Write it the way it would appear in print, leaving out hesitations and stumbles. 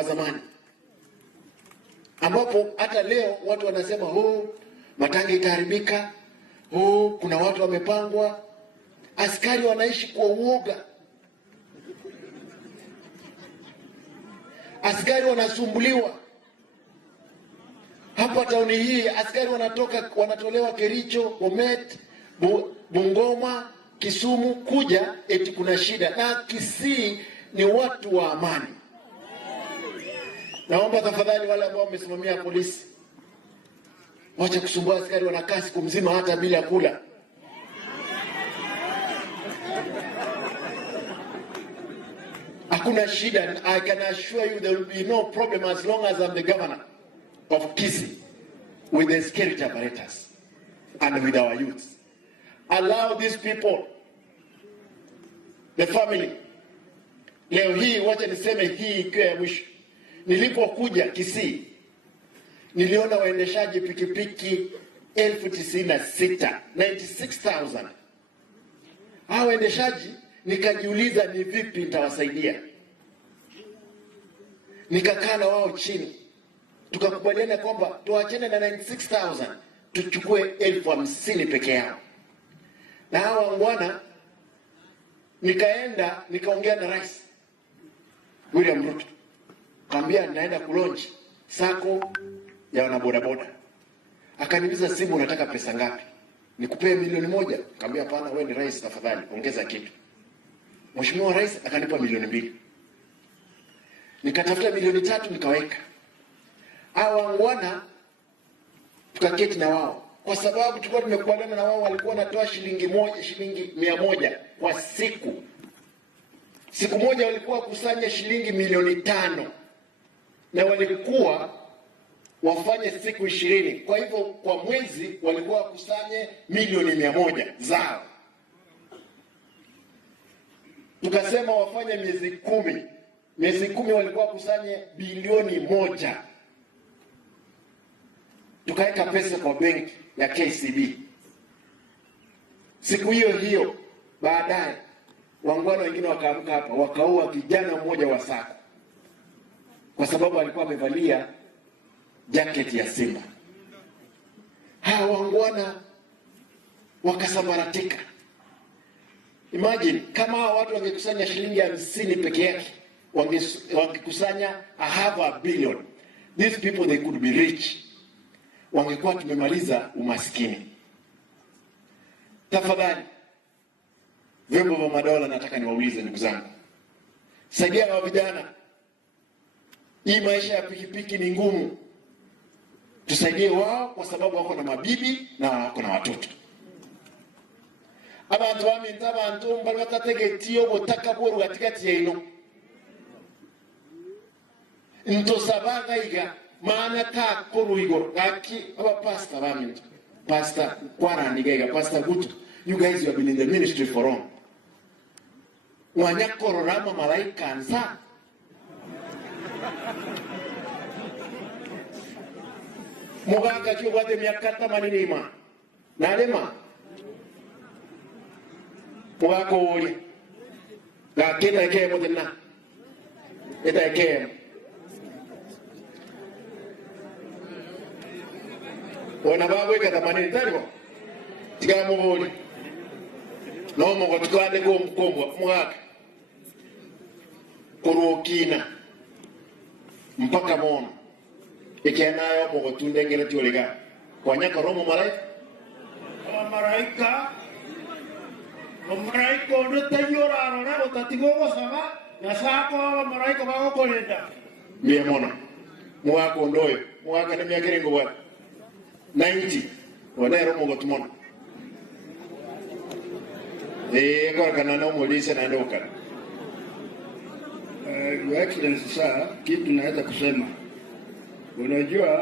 wa zamani, ambapo hata leo watu wanasema Matangi itaharibika, kuna watu wamepangwa. Askari wanaishi kwa uoga, askari wanasumbuliwa. Hapa tauni hii askari wanatolewa Kericho, Bomet, Bungoma, Kisumu kuja eti kuna shida. Na Kisii ni watu wa amani. Naomba tafadhali wale ambao wamesimamia polisi, wacha kusumbua askari, wanakaa siku mzima hata bila kula. Hakuna shida. I can assure you there will be no problem as long as I'm the governor of Kisii with the security apparatus and with our youths. Allow these people, the family. Leo hii wacha niseme hii ikiwa ya mwisho. Nilipokuja Kisii, niliona waendeshaji pikipiki 96,000. Hao waendeshaji nikajiuliza ni vipi nitawasaidia. Nikakaa na wao chini, tukakubaliana kwamba tuachane na 96,000, tuchukue 50,000 peke yao. Na hao wangwana nikaenda nikaongea na Rais William Ruto. Kaambia naenda kulonji sako ya wanabodaboda. Akaniuliza simu, unataka pesa ngapi? Nikupee milioni 1. Kaambia hapana, wewe ni rais, tafadhali ongeza kitu. Mheshimiwa Rais akanipa milioni 2. Nikatafuta milioni 3 nikaweka. Hao wangwana tukaketi na wao, kwa sababu tulikuwa tumekubaliana na wao, walikuwa wanatoa shilingi 100 kwa siku. Siku moja walikuwa kusanya shilingi milioni 5 na walikuwa wafanye siku 20. Kwa hivyo kwa mwezi walikuwa kusanye milioni 100 zao. Tukasema wafanye miezi 10. Miezi 10 walikuwa kusanye bilioni 1. Tukaweka pesa kwa benki ya KCB. Siku hiyo hiyo baadaye wangwana wengine wakaamka hapa, wakaua kijana mmoja wa sako kwa sababu alikuwa amevalia jacket ya Simba. Hawa wangwana wakasambaratika. Imagine kama watu wangekusanya shilingi 50 peke yake, wangekusanya 500 billion. These people, they could be rich. Wangekuwa tumemaliza umaskini. Tafadhali vyombo vya madola, nataka niwaulize ndugu zangu, saidia hawa vijana. Hii maisha ya pikipiki ni ngumu. Tusaidie wao kwa sababu wako na mabibi na wako na watoto. Abantu baminta abantu mbali batategetiyo botaka bwo rugatigati yino. Ntosabaga iga maana ta koruigo gaki aba pastor baminta. Pastor Kwarandiga iga Pastor Gutu. You guys, you have been in the ministry for long. Wanyakoro rama malaika nza. Mugaga kyo wate miakata maninima. Nalema. Mugaga uli. Gakita ekemo tena. Eta ekemo. Wana babu ikata manini taribo. Tika mubuli. No mo gotukande ko mkombwa mugaga. Kurokina. Mpaka mono. Ikianayo mo gotunde ngere tioliga. Kwanyaka romo malaika. Malaika ndo tayora arora otatigo wasaba na sako malaika ba kolenda. Mie mono. Muwako ndoyo. Muwaka ne miakere ngobwa. 90. Wana romo gotumono. Kwa kana umulise na ndoka. Your Excellency sir, kitu naweza kusema. Unajua